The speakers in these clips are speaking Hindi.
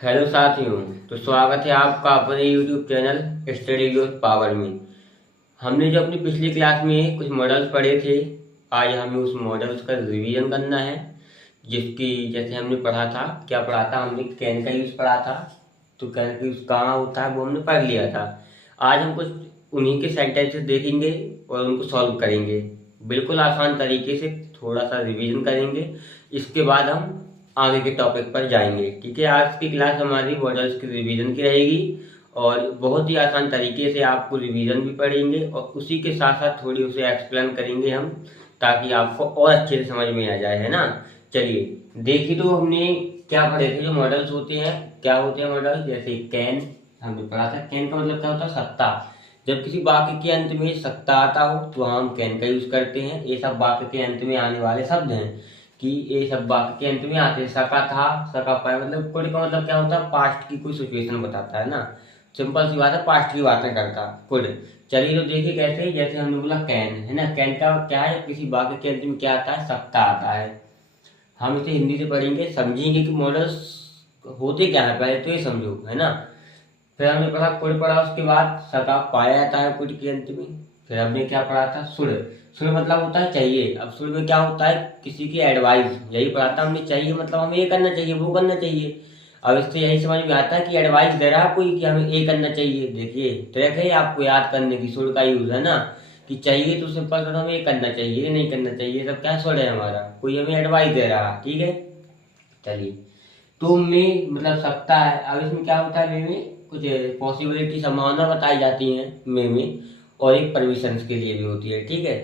हेलो साथियों। तो स्वागत है आपका अपने YouTube channel study with power में। हमने जो अपनी पिछली क्लास में कुछ मॉडल्स पढ़े थे, आज हमें उस मॉडल्स का रिवीजन करना है। जिसकी जैसे हमने पढ़ा था, क्या पढ़ा था हमने, कैन का यूज़ पढ़ा था। तो कैन का यूज़ कहाँ होता है वो हमने पढ़ लिया था। आज हम कुछ उन्हीं के सेंटेंसेस देखेंगे और उनको सॉल्व करेंगे बिल्कुल आसान तरीके से। थोड़ा सा रिवीजन करेंगे, इसके बाद हम आगे के टॉपिक पर जाएंगे। ठीक है, आज की क्लास हमारी मॉडल्स की रिवीजन की रहेगी और बहुत ही आसान तरीके से आपको रिवीजन भी पढ़ेंगे और उसी के साथ साथ थोड़ी उसे एक्सप्लेन करेंगे हम, ताकि आपको और अच्छे से समझ में आ जाए, है ना। चलिए देखिए, तो हमने क्या पढ़े थे। जो मॉडल्स होते हैं, क्या होते हैं मॉडल, जैसे कैन हमने पढ़ा था। कैन का मतलब क्या होता है, सत्ता। जब किसी वाक्य के अंत में सत्ता आता हो तो हम कैन का यूज करते हैं। ये सब वाक्य के अंत में आने वाले शब्द हैं कि ये सब वाक्य के अंत में आते हैं। सका था, सका पाया, मतलब कुड का मतलब क्या होता है, पास्ट की कोई सिचुएशन बताता है ना। सिंपल सी बात है, पास्ट की बातें करता कुड। चलिए तो देखिए कैसे, जैसे हमने बोला कैन, है ना। कैन का क्या है, किसी वाक्य के अंत में क्या आता है, सत्ता आता है। हम इसे हिंदी से पढ़ेंगे, समझेंगे कि मॉडल्स होते क्या है, पहले तो ये समझो, है ना। फिर हमने पढ़ा कुड़ पढ़ा, उसके बाद सका पाया जाता है कुड़ के अंत में। फिर हमने क्या पढ़ा था, सुड़। सुड़ मतलब होता है चाहिए। अब सुड़ में क्या होता है, किसी की एडवाइस, यही पढ़ा था हमने। चाहिए मतलब हमें ये करना चाहिए, वो करना चाहिए। अब इससे यही समझ में आता है कि एडवाइस दे रहा है कोई कि हमें ये करना चाहिए। देखिए ट्रैक है आपको याद करने की, सुड़ का यूज है ना। कि चाहिए तो सिंपल सा हमें ये करना चाहिए, ये नहीं करना चाहिए, सब क्या सुड़ है हमारा, कोई हमें एडवाइस दे रहा है। ठीक है, चलिए। तो में मतलब सकता है। अब इसमें क्या होता है, में कुछ पॉसिबिलिटी, संभावना बताई जाती है में और एक परमिशन के लिए भी होती है। ठीक है,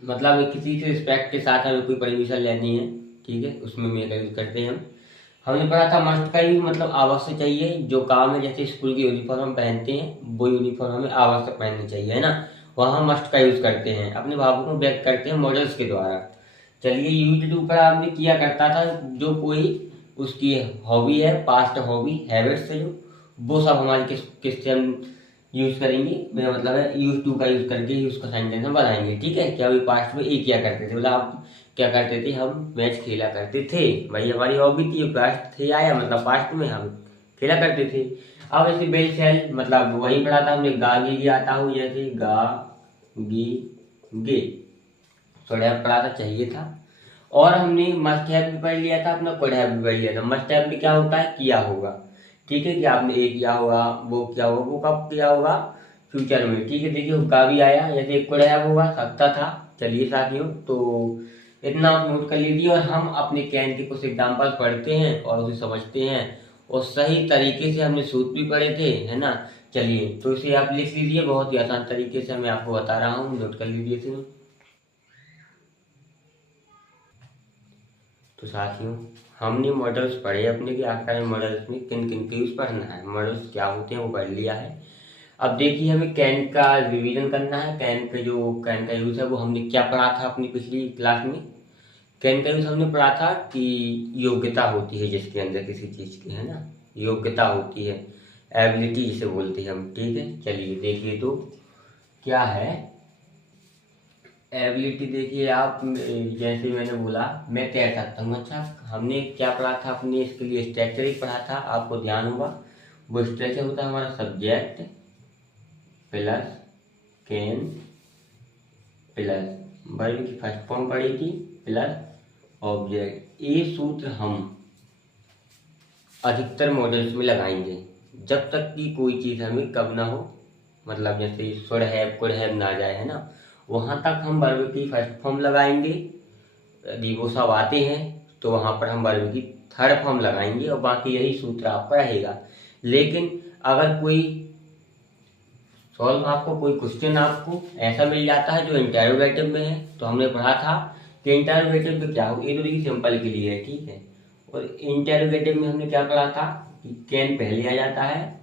मतलब किसी से रिस्पेक्ट के साथ हमें कोई परमिशन लेनी है, ठीक है, उसमें में का यूज करते हैं हम। हमने पढ़ा था मस्ट का यूज मतलब आवश्यक चाहिए। जो काम है, जैसे स्कूल की यूनिफॉर्म हम पहनते हैं, वो यूनिफॉर्म हमें आवश्यक पहननी चाहिए, है ना। वहाँ हम मस्ट का यूज करते हैं, अपने भावों को व्यक्त करते हैं मॉडल्स के द्वारा। चलिए यूज टू पर हमने किया करता था, जो कोई उसकी हॉबी है, पास्ट हॉबी, हैबिट्स है जो, वो सब हमारी किससे हम यूज करेंगे। मेरा मतलब है यूज टू का यूज करके ही उसका सेंटेंस हम बनाएंगे। ठीक है, क्या अभी पास्ट में एक किया करते थे, मतलब आप क्या करते थे, हम मैच खेला करते थे। भाई हमारी हॉबी थी, पास्ट थे आया, मतलब पास्ट में हम खेला करते थे। अब ऐसे बेल सेल, मतलब वही पढ़ा था हमने, गा गी आता हूँ, जैसे गा गी गे, थोड़ा पढ़ा था, चाहिए था। और हमने मस्ट हैव भी पढ़ लिया था, अपना कुड हैव भी पढ़ लिया था। मस्ट हैव में क्या होता है, किया होगा। ठीक है, कि आपने ये किया होगा, वो किया होगा, वो कब किया होगा, फ्यूचर में। ठीक है, देखिए हुक्का भी आया, जैसे कुड हैव होगा, सकता था। चलिए साथियों, तो इतना आप नोट कर लीजिए और हम अपने कैन के कुछ एग्जाम्पल्स पढ़ते हैं और उसे समझते हैं। और सही तरीके से हमने सूत्र भी पढ़े थे, है ना। चलिए तो इसे आप लिख लीजिए, बहुत ही आसान तरीके से मैं आपको बता रहा हूँ, नोट कर लीजिए इसे। तो साथियों, हमने मॉडल्स पढ़े अपने कि आखिर में मॉडल्स में किन किन के यूज पढ़ना है, मॉडल्स क्या होते हैं वो पढ़ लिया है। अब देखिए हमें कैन का रिवीजन करना है। कैन का यूज है वो हमने क्या पढ़ा था अपनी पिछली क्लास में। कैन का यूज हमने पढ़ा था कि योग्यता होती है जिसके अंदर किसी चीज की, है ना, योग्यता होती है, एबिलिटी जिसे बोलते हैं हम। ठीक है, चलिए देखिए तो क्या है एबिलिटी। देखिए आप, जैसे मैंने बोला मैं तैर सकता हूँ। अच्छा, हमने क्या पढ़ा था अपने, इसके लिए स्ट्रक्चर ही पढ़ा था, आपको ध्यान होगा। वो स्ट्रक्चर होता है हमारा subject plus can plus verb की फर्स्ट फॉर्म पढ़ी थी प्लस ऑब्जेक्ट। ये सूत्र हम अधिकतर मॉडल्स में लगाएंगे जब तक कि कोई चीज़ हमें कब ना हो, मतलब जैसे शुड हैव कुड हैव ना जाए, है ना, वहाँ तक हम वर्ब की फर्स्ट फॉर्म लगाएंगे। यदि वो सब आते हैं तो वहाँ पर हम वर्ब की थर्ड फॉर्म लगाएंगे और बाकी यही सूत्र आपका रहेगा। लेकिन अगर कोई सॉल्व, आपको कोई क्वेश्चन आपको ऐसा मिल जाता है जो इंटरोगेटिव में है, तो हमने पढ़ा था कि इंटरोगेटिव में क्या हो, ये तो देखिए सिंपल के लिए है, ठीक है। और इंटरोगेटिव में हमने क्या पढ़ा था कि कैन पहले आ जाता है,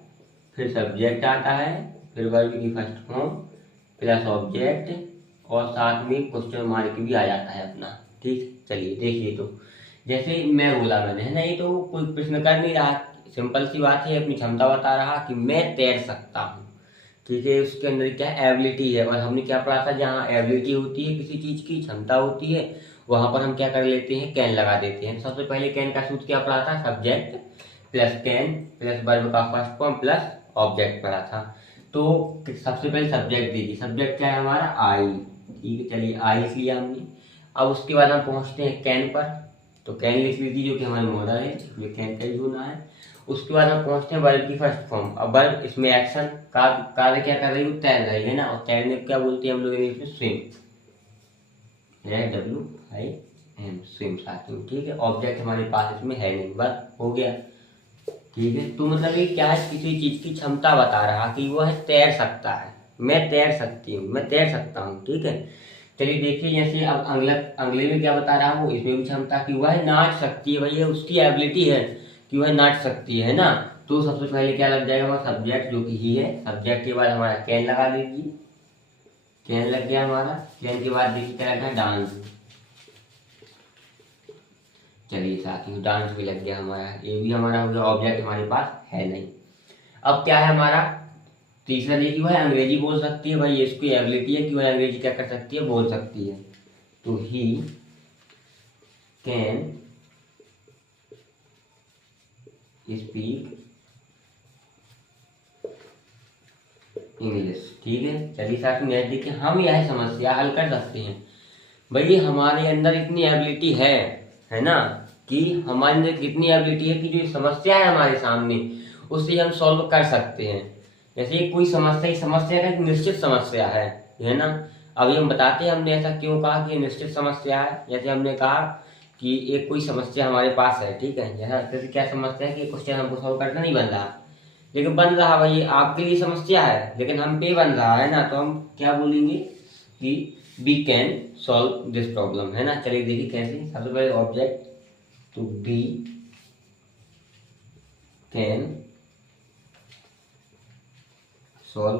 फिर सब्जेक्ट आता है, फिर वर्ब की फर्स्ट फॉर्म प्लस ऑब्जेक्ट और साथ में क्वेश्चन मार्क भी आ जाता है अपना। ठीक, चलिए देखिए तो जैसे मैं बोला मैंने, है ना, ये तो कोई प्रश्न कर नहीं रहा, सिंपल सी बात है, अपनी क्षमता बता रहा कि मैं तैर सकता हूँ। ठीक है, उसके अंदर क्या एबिलिटी है। और हमने क्या पढ़ा था, जहाँ एबिलिटी होती है किसी चीज की, क्षमता होती है, वहां पर हम क्या कर लेते हैं, कैन लगा देते हैं। सबसे पहले कैन का सूत्र क्या पढ़ा था, subject plus can plus verb का फर्स्ट फॉर्म प्लस ऑब्जेक्ट पढ़ा था। तो सबसे पहले सब्जेक्ट दीजिए, सब्जेक्ट क्या है हमारा आई, ठीक है, चलिए आई लिख लिया हमने। अब उसके बाद हम पहुंचते हैं कैन पर, तो कैन लिख लीजिए जो कि हमारा मॉडल है, ये कैन का यूज होना है। उसके बाद हम पहुंचते हैं वर्ब की फर्स्ट फॉर्म। अब वर्ब इसमें एक्शन कार्य क्या कर रही है, तैर रही है ना, और तैरने को क्या बोलते हैं हम लोग इंग्लिश में, स्विम, WIM, स्विम साथियों, ठीक है। ऑब्जेक्ट हमारे पास इसमें है नहीं, बस हो गया, ठीक है। तो मतलब ये क्या है, किसी चीज की क्षमता बता रहा कि वो है तैर सकता है, मैं तैर सकती हूँ, मैं तैर सकता हूँ, ठीक है। चलिए देखिए, जैसे अब अगले में क्या बता रहा है वो, इसमें भी क्षमता कि वह नाच सकती है, भैया उसकी एबिलिटी है कि वह नाच सकती है ना। तो सबसे पहले क्या लग जाएगा हमारा सब्जेक्ट जो कि ही है, सब्जेक्ट के बाद हमारा कैन लगा लीजिए, कैन लग गया हमारा। कैन के बाद देखिए क्या लगा, डांस, चलिए साथियों डांस भी लग गया हमारा, ये भी हमारा हो गया, ऑब्जेक्ट हमारे पास है नहीं। अब क्या है हमारा तीसरा, देखिए वह अंग्रेजी बोल सकती है, भाई इसकी एबिलिटी है कि वह अंग्रेजी क्या कर सकती है, बोल सकती है। तो ही कैन स्पीक इंग्लिश, ठीक है। चलिए साथियों नेक्स्ट देखिए, हम यह समस्या हल कर सकते हैं, भाई हमारे अंदर इतनी एबिलिटी है ना, कि हमारे अंदर कितनी एबिलिटी है कि जो समस्या है हमारे सामने उसे हम सॉल्व कर सकते हैं। जैसे कोई समस्या का एक निश्चित समस्या है ना। अभी हम बताते हैं हमने ऐसा क्यों कहा कि निश्चित समस्या है। जैसे हमने कहा कि एक कोई समस्या हमारे पास है, ठीक है, जैसे क्या समस्या है कि क्वेश्चन हमको सॉल्व करना नहीं बन रहा, लेकिन बन रहा भाई आपके लिए समस्या है लेकिन हम पे बन रहा है ना, तो हम क्या बोलेंगे कि we can solve this problem, है ना। चलिए देखिए कैसे, सबसे पहले ऑब्जेक्ट, तो we can solve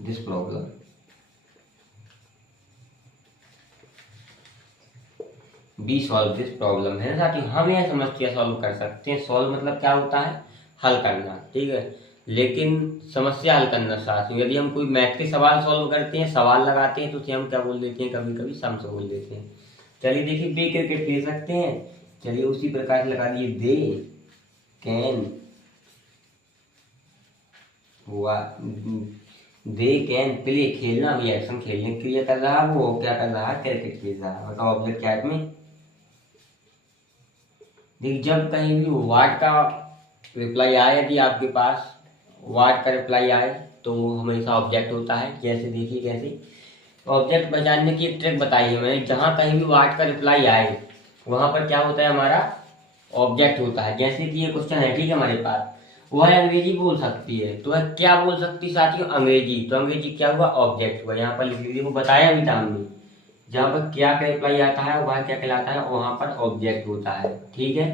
this problem, be solve this problem, है ना साथियों। हम यह समस्या सॉल्व कर सकते हैं। सॉल्व मतलब क्या होता है, हल करना, ठीक है, लेकिन समस्या हल करना साथियों, यदि हम कोई मैथ के सवाल सॉल्व करते हैं, सवाल लगाते हैं, तो उसे हम क्या बोल देते हैं, कभी कभी सम्स बोल देते हैं। चलिए देखिए बे क्रिकेट खेल सकते हैं, चलिए उसी प्रकार से लगा दिए, they can they can play, खेलना भी एक्शन, खेलने के लिए कर रहा है, वो क्या कर रहा है, क्रिकेट खेल रहा है। बताओ ऑब्जेक्ट क्या है में, देखिए जब कहीं भी वाट का रिप्लाई आए, यदि आपके पास वाट का रिप्लाई आए तो वो हमेशा ऑब्जेक्ट होता है। जैसे देखिए कैसे, ऑब्जेक्ट पहचानने की एक ट्रिक बताई है मैंने, जहाँ कहीं भी वाट का रिप्लाई आए वहाँ पर क्या होता है, हमारा ऑब्जेक्ट होता है। जैसे कि ये क्वेश्चन है, ठीक है, हमारे पास वह अंग्रेजी बोल सकती है, तो वह क्या बोल सकती है साथियों, अंग्रेजी, तो अंग्रेजी क्या हुआ, ऑब्जेक्ट हुआ। यहाँ पर लिख लीजिए, वो बताया भी था हमने, जहाँ पर क्या का रिप्लाई आता है वह क्या कहलाता है, वहाँ पर ऑब्जेक्ट होता है, ठीक है।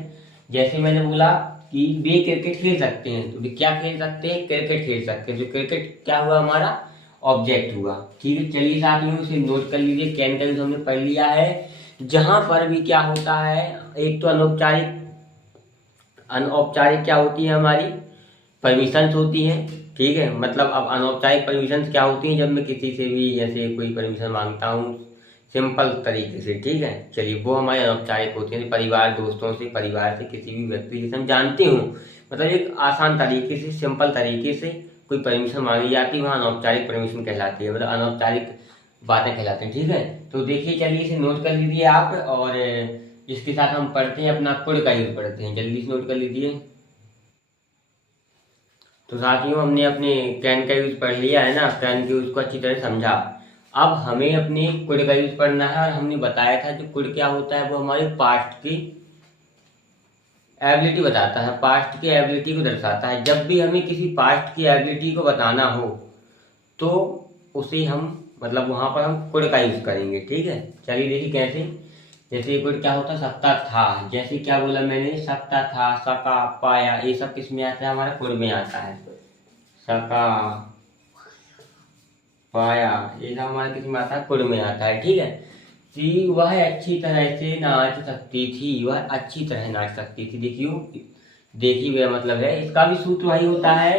जैसे मैंने बोला कि वे क्रिकेट खेल सकते हैं, तो वे क्या खेल सकते हैं, क्रिकेट खेल सकते हैं, जो क्रिकेट क्या हुआ हमारा, ऑब्जेक्ट हुआ, ठीक है। चलिए साथियों इसे नोट कर लीजिए, कैन का यूज हमने पढ़ लिया है। जहां पर भी क्या होता है, एक तो अनौपचारिक क्या होती है हमारी, परमिशंस होती हैं, ठीक है। मतलब अब अनौपचारिक परमिशंस क्या होती हैं, जब मैं किसी से भी जैसे कोई परमिशन मांगता हूँ सिंपल तरीके से, ठीक है, चलिए वो हमारे अनौपचारिक होती हैं, परिवार दोस्तों से, परिवार से किसी भी व्यक्ति जिसे हम जानते हूँ, मतलब एक आसान तरीके से, सिंपल तरीके से कोई परमिशन मांगी जाती है, वहाँ अनौपचारिक परमिशन कहलाती है, मतलब अनौपचारिक बातें कहलाती हैं, ठीक है। तो देखिए चलिए इसे नोट कर लीजिए आप, और इसके साथ हम पढ़ते हैं अपना कुड का यूज पढ़ते हैं, जल्दी से नोट कर लीजिए। तो साथियों हमने अपने कैन का यूज पढ़ लिया है ना, कैन के यूज को अच्छी तरह समझा। अब हमें अपने कुड का यूज पढ़ना है, और हमने बताया था जो कुड क्या होता है, वो हमारी पास्ट की एबिलिटी बताता है, पास्ट की एबिलिटी को दर्शाता है। जब भी हमें किसी पास्ट की एबिलिटी को बताना हो तो उसे हम मतलब वहां पर हम कुड का यूज करेंगे, ठीक है। चलिए देखिए कैसे, जैसे कुड क्या होता है, सकता था, जैसे क्या बोला मैंने, सकता था, सका, पाया, ये सब किस में आता है, हमारा कुड में आता है। सका, पाया, ये सब हमारे किस में आता है, कुड में आता है, ठीक है। कि वह अच्छी तरह से नाच सकती थी, वह अच्छी तरह नाच सकती थी, देखिए वह मतलब है, इसका भी सूत्र वही होता है,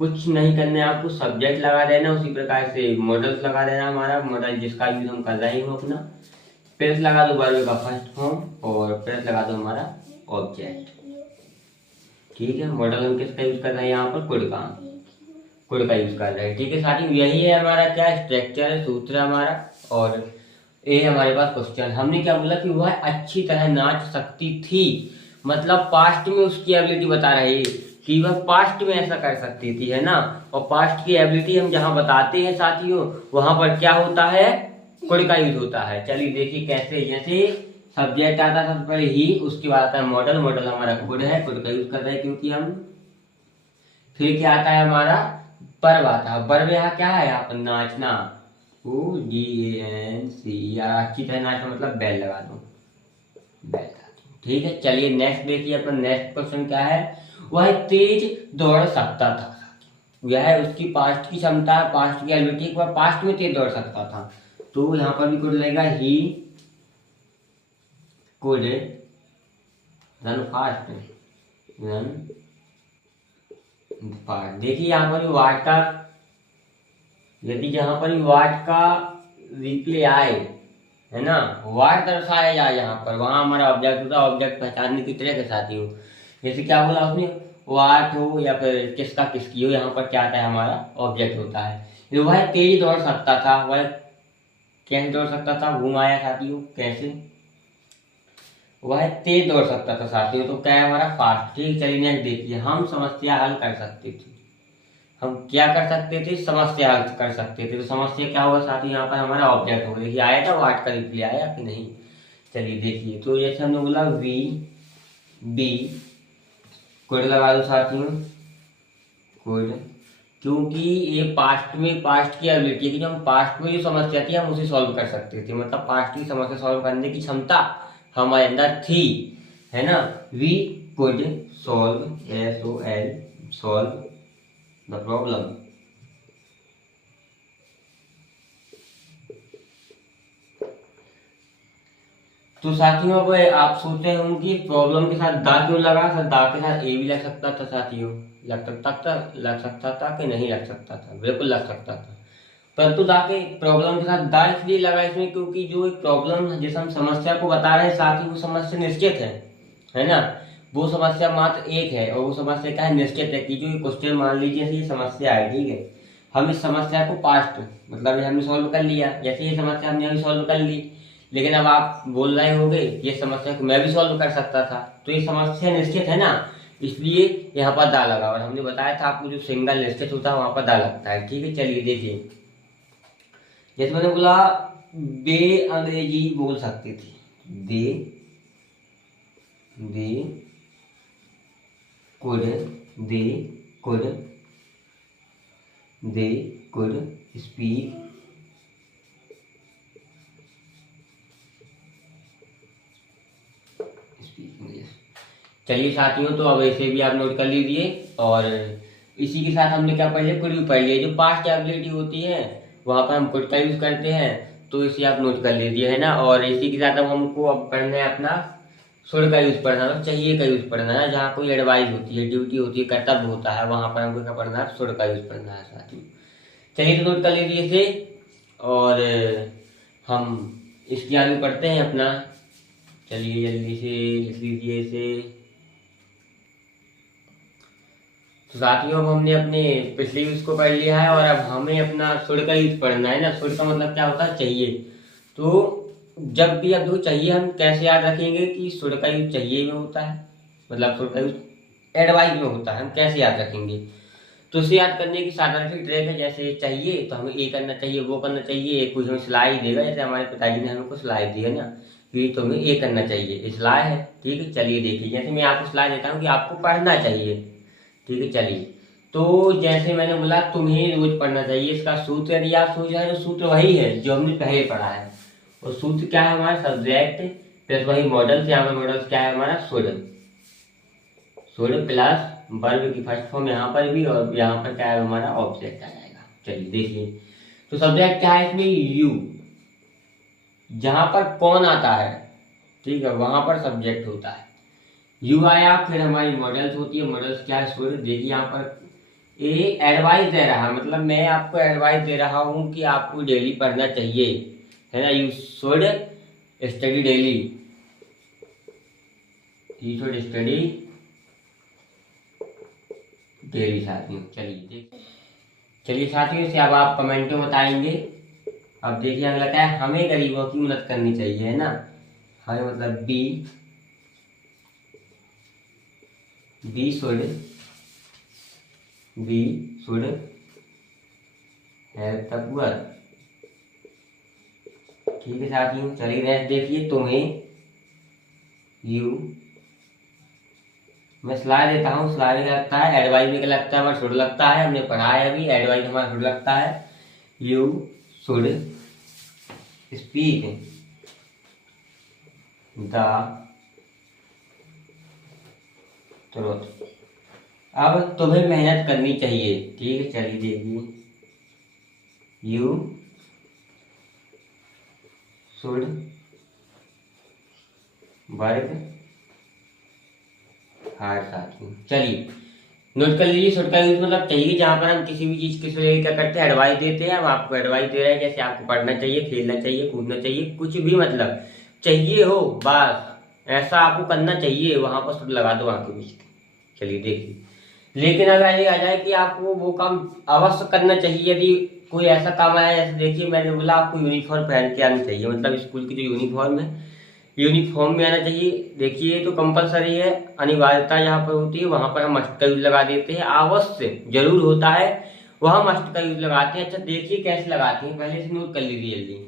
कुछ नहीं करना है आपको, सब्जेक्ट लगा देना, उसी प्रकार से मॉडल्स लगा देना, हमारा मॉडल जिसका यूज हम कर रहे हैं अपना, प्लस लगा दो वर्ब का फर्स्ट फॉर्म, और प्लस लगा दो हमारा ऑब्जेक्ट। ठीक है, मॉडल हम किसका यूज कर रहे हैं यहाँ पर, कुड का यूज कर रहे हैं। ठीक है साथियों, यही है हमारा क्या स्ट्रक्चर है, सूत्र है हमारा। और ये हमारे पास क्वेश्चन, हमने क्या बोला कि वह अच्छी तरह नाच सकती थी, मतलब पास्ट में उसकी एबिलिटी बता रही है कि वह पास्ट में ऐसा कर सकती थी, है ना। और पास्ट की एबिलिटी हम जहाँ बताते हैं साथियों, वहां पर क्या होता है, कुड का यूज होता है। चलिए देखिए कैसे, जैसे सब्जेक्ट आता है सबसे पहले ही, उसके बाद आता है मॉडल, मॉडल हमारा कुड है, कुड का यूज कर रहे हैं क्योंकि हम। फिर क्या आता है हमारा, वर्ब आता है। वर्ब यहाँ क्या है, यहाँ पर नाचना, UDANC, या अच्छी तरह नाचना मतलब बैल लगा दो, बैल। ठीक है, चलिए नेक्स्ट देखिए अपन, नेक्स्ट क्वेश्चन क्या है, वह तेज दौड़ सकता था। यह है उसकी पास्ट की क्षमता, पास्ट की एबिलिटी, वह पास्ट में तेज दौड़ सकता था। तो यहाँ पर भी कुड लगेगा, he could run fast, run fast. देखिए यहाँ पर वाट का, यदि यहाँ पर वाट का रिप्ले आए, है ना, वाट दर्शाया जाए यहाँ पर, वहां हमारा ऑब्जेक्ट होता है। ऑब्जेक्ट पहचानने की तरह के साथ ही हो, जैसे क्या बोला उसने, वाट हो या फिर किसका किसकी हो, यहाँ पर क्या आता है हमारा ऑब्जेक्ट होता है। वह तेज दौड़ सकता था, वह कैसे दौड़ सकता था, घुमाया साथियों कैसे, वह तेज दौड़ सकता था साथियों, तो क्या है हमारा फास्ट। ठीक, चलिए नेक्स्ट देखिए, हम समस्या हल कर सकते थे, हम क्या कर सकते थे, समस्या हल कर सकते थे। तो समस्या क्या होगा साथी, यहाँ पर हमारा ऑब्जेक्ट होगा। देखिए आया था वाट का रिप्लाई, आया कि नहीं, चलिए देखिए। तो जैसे हमने बोला वी बी, कोड लगा दो साथियों, कोड, क्योंकि ये पास्ट में, पास्ट की एबिलिटी है कि जब हम पास्ट में जो समस्या थी हम उसे सॉल्व कर सकते थे, मतलब पास्ट की समस्या सॉल्व करने की क्षमता हमारे अंदर थी, है ना। We could solve, SOL, solve the problem. तो साथियों अब आप सोचते होंगे प्रॉब्लम के साथ दा क्यों लगा, सर दा के साथ ए भी लग सकता था साथियों, लग सकता था कि नहीं लग सकता था, बिल्कुल लग सकता था। परंतु दा के प्रॉब्लम के साथ दा इसलिए लगा इसमें क्योंकि जो एक प्रॉब्लम जिस हम समस्या को बता रहे हैं साथ ही वो समस्या निश्चित है ना। वो समस्या मात्र एक है और वो समस्या क्या है, निश्चित है कि जो क्वेश्चन मान लीजिए ये समस्या है, ठीक है, हम इस समस्या को पास्ट मतलब हमने सॉल्व कर लिया, जैसे ये समस्या हमने अभी सॉल्व कर ली, लेकिन अब आप बोल रहे होंगे ये समस्या को मैं भी सॉल्व कर सकता था, तो ये समस्या निश्चित है ना, इसलिए यहाँ पर दा लगा। और हमने बताया था आपको जो सिंगल निश्चित होता है वहां पर दा लगता है। ठीक है, चलिए देखिए, जैसे मैंने बोला बे अंग्रेजी बोल सकती थी, they could, they could, they could speak English. चलिए साथियों, तो अब ऐसे भी आप नोट कर लीजिए। और इसी के साथ हमने क्या पढ़ लिया, कुड भी पढ़ लिया। जो पास्ट एबिलिटी होती है वहां पर हम कुड का यूज करते हैं, तो इसे आप नोट कर लीजिए, है ना। और इसी के साथ अब हमको अब पढ़ना है अपना शुड का यूज पढ़ना है, चाहिए का यूज पढ़ना है। जहाँ कोई एडवाइस होती है, ड्यूटी होती है, कर्तव्य होता है, वहां पर हमको क्या पढ़ना है, शुड का यूज पढ़ना है साथियों। चलिए तो नोट कर लीजिए इसे, और हम इसके आगे पढ़ते हैं अपना। चलिए जल्दी से लिख लीजिए इसे। तो साथियों अब हमने अपने पिछले यूज को पढ़ लिया है और अब हमें अपना शुड का यूज पढ़ना है ना। शुड का मतलब क्या होता है, चाहिए। तो जब भी अब जो चाहिए हम कैसे याद रखेंगे कि शुड का यूज चाहिए में होता है, मतलब शुड का यूज एडवाइस में होता है, हम कैसे याद रखेंगे। तो उसे याद करने की साधारण सी ट्रिक है, जैसे चाहिए तो हमें ये करना चाहिए, वो करना चाहिए, कुछ हमें सलाह देगा, जैसे हमारे पिताजी ने हमें कुछ सलाह दी है ना कि तुम्हें ये करना चाहिए, ये सलाह है। ठीक है, चलिए देखिए, जैसे मैं आपको सलाह देता हूँ कि आपको पढ़ना चाहिए, ठीक है, चलिए। तो जैसे मैंने बोला तुम्हें रोज पढ़ना चाहिए, इसका सूत्र यदि आप सोच रहे हो, सूत्र वही है जो हमने पहले पढ़ा है। और सूत्र क्या है हमारा, सब्जेक्ट प्लस वही मॉडल, यहाँ पर मॉडल क्या है हमारा, शुड प्लस वर्ब की फर्स्ट फॉर्म यहाँ पर भी, और यहाँ पर क्या है हमारा ऑब्जेक्ट आ जाएगा। चलिए देखिए, तो सब्जेक्ट क्या है इसमें, यू, जहां पर कौन आता है, ठीक है, वहां पर सब्जेक्ट होता है। यू आया, फिर हमारी मॉडल्स होती है, मॉडल्स क्या है, शुड। देखिए यहाँ पर ए एडवाइस दे रहा है, मतलब मैं आपको एडवाइस दे रहा हूँ कि आपको डेली पढ़ना चाहिए, है ना। You should study daily, he should study daily साथियों। चलिए साथियों, इसे अब आप कमेंट में बताएंगे। अब देखिए अगला क्या है, हमें गरीबों की मदद करनी चाहिए, है ना। हमें मतलब be should help the poor. ठीक है साथियों, चलिए नेक्स्ट देखिए, तुम्हें मैं स्लाइड देता हूँ। स्लाइड में क्या लगता है, एडवाइस में क्या लगता है, हमारा शुड लगता है, हमने पढ़ा है अभी, एडवाइस हमारा शुड लगता है। You should speak the truth. अब तुम्हें मेहनत करनी चाहिए। ठीक है, चलिए देखिए, यू शुड वर्क हार्ड साथियों। चलिए नोट कर लीजिए, शुड का यूज मतलब चाहिए, जहां पर हम किसी भी चीज के लिए क्या करते हैं, एडवाइस देते हैं। हम आपको एडवाइस दे रहे हैं, जैसे आपको पढ़ना चाहिए, खेलना चाहिए, कूदना चाहिए, कुछ भी मतलब चाहिए हो, बस ऐसा आपको करना चाहिए, वहां पर शुड लगा दो आगे पीछे। चलिए देखिए, लेकिन अगर ये आ जाए कि आपको वो काम अवश्य करना चाहिए, यदि कोई ऐसा काम आया, जैसे देखिए मैंने बोला आपको यूनिफॉर्म पहन के आनी चाहिए, मतलब स्कूल की जो यूनिफॉर्म है, यूनिफॉर्म में आना चाहिए। देखिए ये तो कंपलसरी है, अनिवार्यता यहाँ पर होती है, वहां पर हम मस्ट का यूज लगा देते हैं। आवश्य जरूर होता है, वहां मस्ट का यूज लगाते हैं। अच्छा देखिए कैसे लगाते हैं, पहले से नोट कर लीजिए,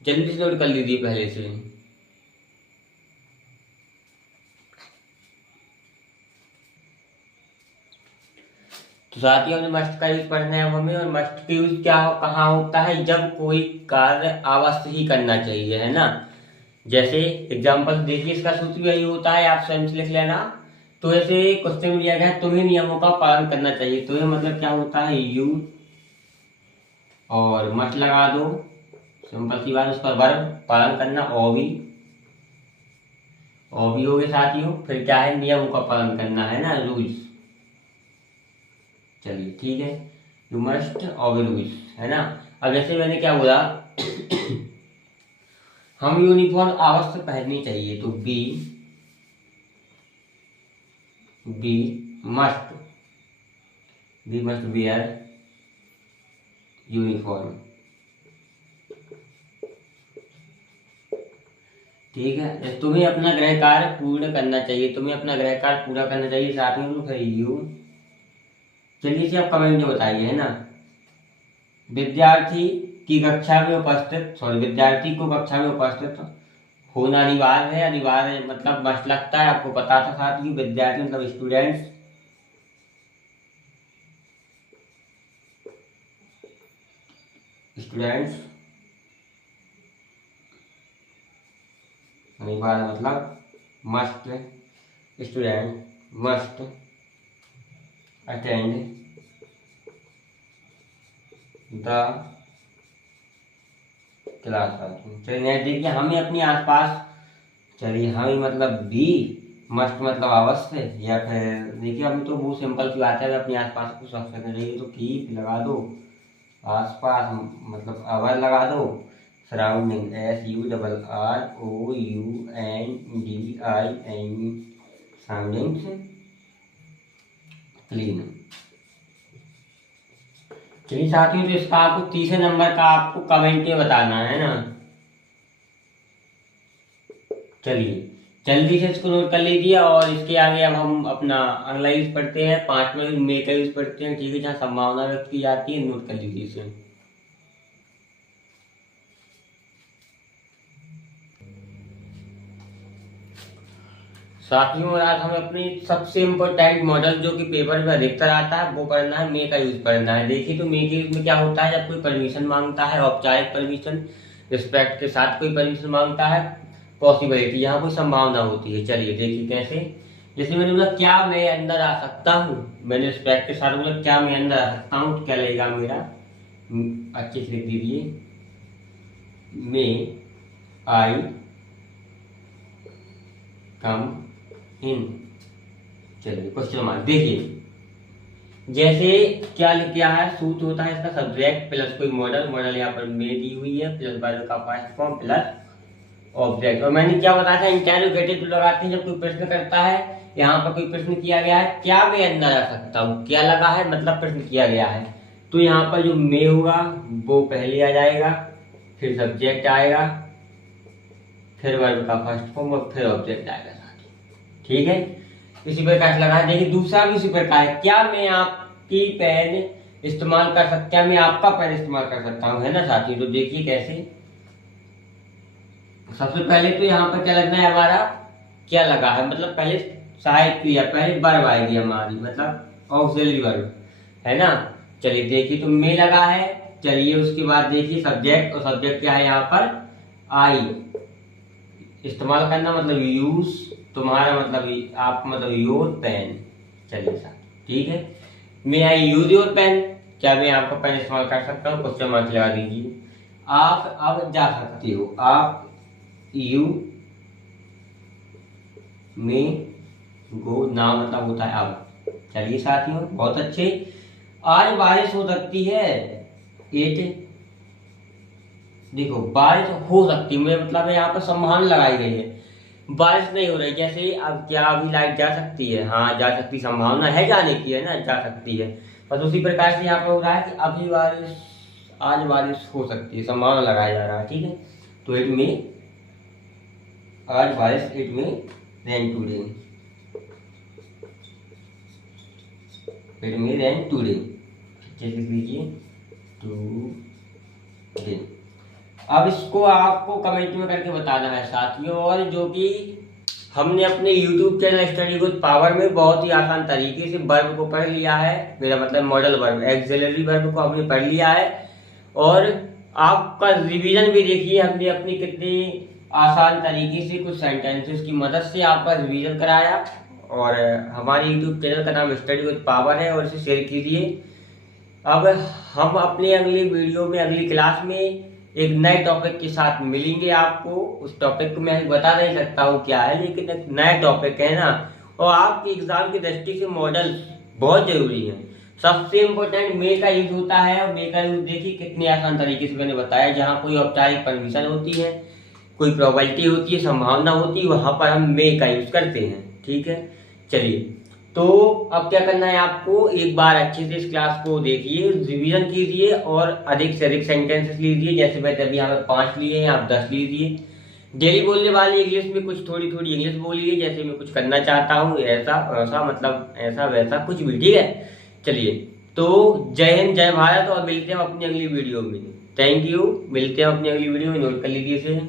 जल्दी से नोट कर लीजिए पहले से। तो साथियों हमने मस्ट का यूज पढ़ना है हमें, और मस्ट का यूज क्या कहाँ होता है, जब कोई कार्य अवश्य ही करना चाहिए, है ना। जैसे एग्जाम्पल देखिए, इसका सूत्र यही होता है, आप स्वयं से लिख लेना। तो ऐसे क्वेश्चन में दिया गया है, तुम्हें नियमों का पालन करना चाहिए। तो ये मतलब क्या होता है, यू और मस्ट लगा दो, सिंपल सी बात, उस पर वर्ब पालन करना, ओ भी हो गए साथियों। फिर क्या है, नियमों का पालन करना, है ना, रूल्स। चलिए ठीक है, यू मस्ट ऑबे रूल्स, है ना। अब जैसे मैंने क्या बोला हम यूनिफॉर्म अवश्य पहननी चाहिए, तो बी मस्ट वियर यूनिफॉर्म। ठीक है, तुम्हें अपना गृह कार्य पूर्ण करना चाहिए, तुम्हें अपना गृह कार्य पूरा करना चाहिए साथियों। तो फिर यू, चलिए इसे आप कमेंट में बताइए, है ना। विद्यार्थी की कक्षा में उपस्थित, विद्यार्थी को कक्षा में उपस्थित होना अनिवार्य है। अनिवार्य मतलब मस्ट लगता है, आपको पता था साथियों, विद्यार्थी मतलब स्टूडेंट्स। अनिवार्य मतलब must, student must attend the class. चलिए नेक्स्ट देखिए, हमें अपने आसपास, चलिए हमें मतलब बी मस्ट मतलब अवश्य, या फिर देखिए अभी तो वो सिंपल सी बात है, अपने आसपास को स्वच्छ रखना चाहिए, तो कीप लगा दो, आसपास मतलब अवर लगा दो, सराउंडिंग SURROUNDING सराउंडिंग्स क्लीन। चलिए साथियों, तो इसका आपको तीसरे नंबर का आपको कमेंट में बताना है ना। चलिए जल्दी से इसको नोट कर लीजिए, और इसके आगे अब हम अपना अगला यूज पढ़ते हैं, 5वें मे का यूज पढ़ते हैं। ठीक है, जहाँ संभावना व्यक्त की जाती है, नोट कर लीजिए इसे। साथियों आज हमें अपनी सबसे इम्पोर्टेंट मॉडल जो कि पेपर में अधिकतर आता है वो पढ़ना है, मे का यूज पढ़ना है। देखिए तो मे के यूज में क्या होता है, जब कोई परमिशन मांगता है, औपचारिक परमिशन, रिस्पेक्ट के साथ कोई परमिशन मांगता है, पॉसिबिलिटी यहाँ कोई संभावना होती है। चलिए देखिए कैसे, जैसे मैंने बोला क्या मैं अंदर आ सकता हूँ, मैंने रिस्पेक्ट के साथ बोला क्या मैं अंदर आ सकता हूँ, तो क्या लगेगा मेरा, अच्छे से लिख दीजिए, मे आई कम इन। चलिए क्वेश्चन मार्क देखिए, जैसे क्या लिख दिया है, सूत्र होता है इसका सब्जेक्ट प्लस कोई मॉडल, मॉडल यहाँ पर मे दी हुई है, प्लस बायो का पास्ट फॉर्म प्लस ऑब्जेक्ट। और मैंने क्या बताया था, इंटेरोगेटिव लगाते हैं जब कोई प्रश्न करता है। यहाँ पर कोई प्रश्न किया गया है, क्या मैं अंदर आ सकता हूँ, क्या लगा है मतलब प्रश्न किया गया है, तो यहाँ पर जो मे होगा वो पहले आ जाएगा, फिर सब्जेक्ट आएगा, फिर वर्ब का फर्स्ट फॉर्म और फिर ऑब्जेक्ट आएगा साथ ही। ठीक है, इसी प्रकार से लगा है। देखिए दूसरा भी इसी प्रकार है, क्या मैं आपकी पेन इस्तेमाल कर सकता, क्या मैं आपका पेन इस्तेमाल कर सकता हूँ, है ना साथी। तो देखिए कैसे, सबसे पहले तो यहाँ पर क्या लगना है हमारा, क्या लगा है मतलब पहले सहायक क्रिया, पहले वर्ब आएगी हमारी, मतलब ऑक्सिलरी वर्ब, है ना। चलिए देखिए, तो मे लगा है। चलिए उसके बाद देखिए सब्जेक्ट, और सब्जेक्ट क्या है यहाँ पर, आई। इस्तेमाल करना मतलब यूज, तुम्हारा मतलब आप, मतलब योर पेन। चलिए सर ठीक है, मे आई यूज योर पेन, क्या मैं आपका पेन इस्तेमाल कर सकता हूँ, क्वेश्चन मार्क लगा दीजिए। आप अब जा सकते हो, आप यू में गो, ना मतलब होता है अब। चलिए साथियों बहुत अच्छे। आज बारिश हो सकती है, इट, देखो बारिश हो सकती है मतलब यहाँ पर संभावना लगाई गई है, बारिश नहीं हो रही। जैसे अब क्या अभी लाइट जा सकती है, हाँ जा सकती, संभावना है जाने की, है ना, जा सकती है। बस उसी प्रकार से यहाँ पर हो रहा है कि अभी बारिश, आज बारिश हो सकती है, संभावना लगाया जा रहा है। ठीक है, तो इट में, आज बारिश, इट में रेन टूडे, इट में रेन टूडे, लिख लीजिए टूडे। अब इसको आपको कमेंट में करके बताना है साथियों। और जो कि हमने अपने YouTube channel study with power में बहुत ही आसान तरीके से वर्ब को पढ़ लिया है, मेरा मतलब मॉडल वर्ब, एक्सिलरी वर्ब को हमने पढ़ लिया है। और आपका रिवीजन भी देखिए, हमने अपनी कितनी आसान तरीके से कुछ सेंटेंसेस की मदद से आपका रिवीजन कराया। और हमारे YouTube चैनल का नाम स्टडी विद पावर है, और इसे शेयर कीजिए। अब हम अपने अगली वीडियो में, अगली क्लास में एक नए टॉपिक के साथ मिलेंगे आपको। उस टॉपिक को मैं बता नहीं सकता हूँ क्या है, लेकिन एक नया टॉपिक है ना। और आपके एग्जाम की दृष्टि से मॉडल बहुत जरूरी है। सबसे इम्पोर्टेंट मे का यूज होता है, और मे का यूज देखिए कितने आसान तरीके से मैंने बताया। जहाँ कोई औपचारिक परमिशन होती है, कोई प्रोबेबिलिटी होती है, संभावना होती है, वहां पर हम मे का यूज करते हैं। ठीक है, चलिए तो अब क्या करना है आपको, एक बार अच्छे से इस क्लास को देखिए, रिवीजन कीजिए, और अधिक से अधिक सेंटेंसेस लीजिए। जैसे मैंने अभी यहाँ पे 5 लिए हैं, आप 10 लीजिए। डेली बोलने वाली इंग्लिश में कुछ थोड़ी थोड़ी इंग्लिश बोलिए, जैसे मैं कुछ करना चाहता हूँ, ऐसा ऐसा मतलब ऐसा वैसा कुछ भी। ठीक है, चलिए तो जय हिंद जय भारत, और मिलते हैं अपनी अगली वीडियो में। थैंक यू, मिलते हैं अपनी अगली वीडियो में, नोट कर लीजिए इसे।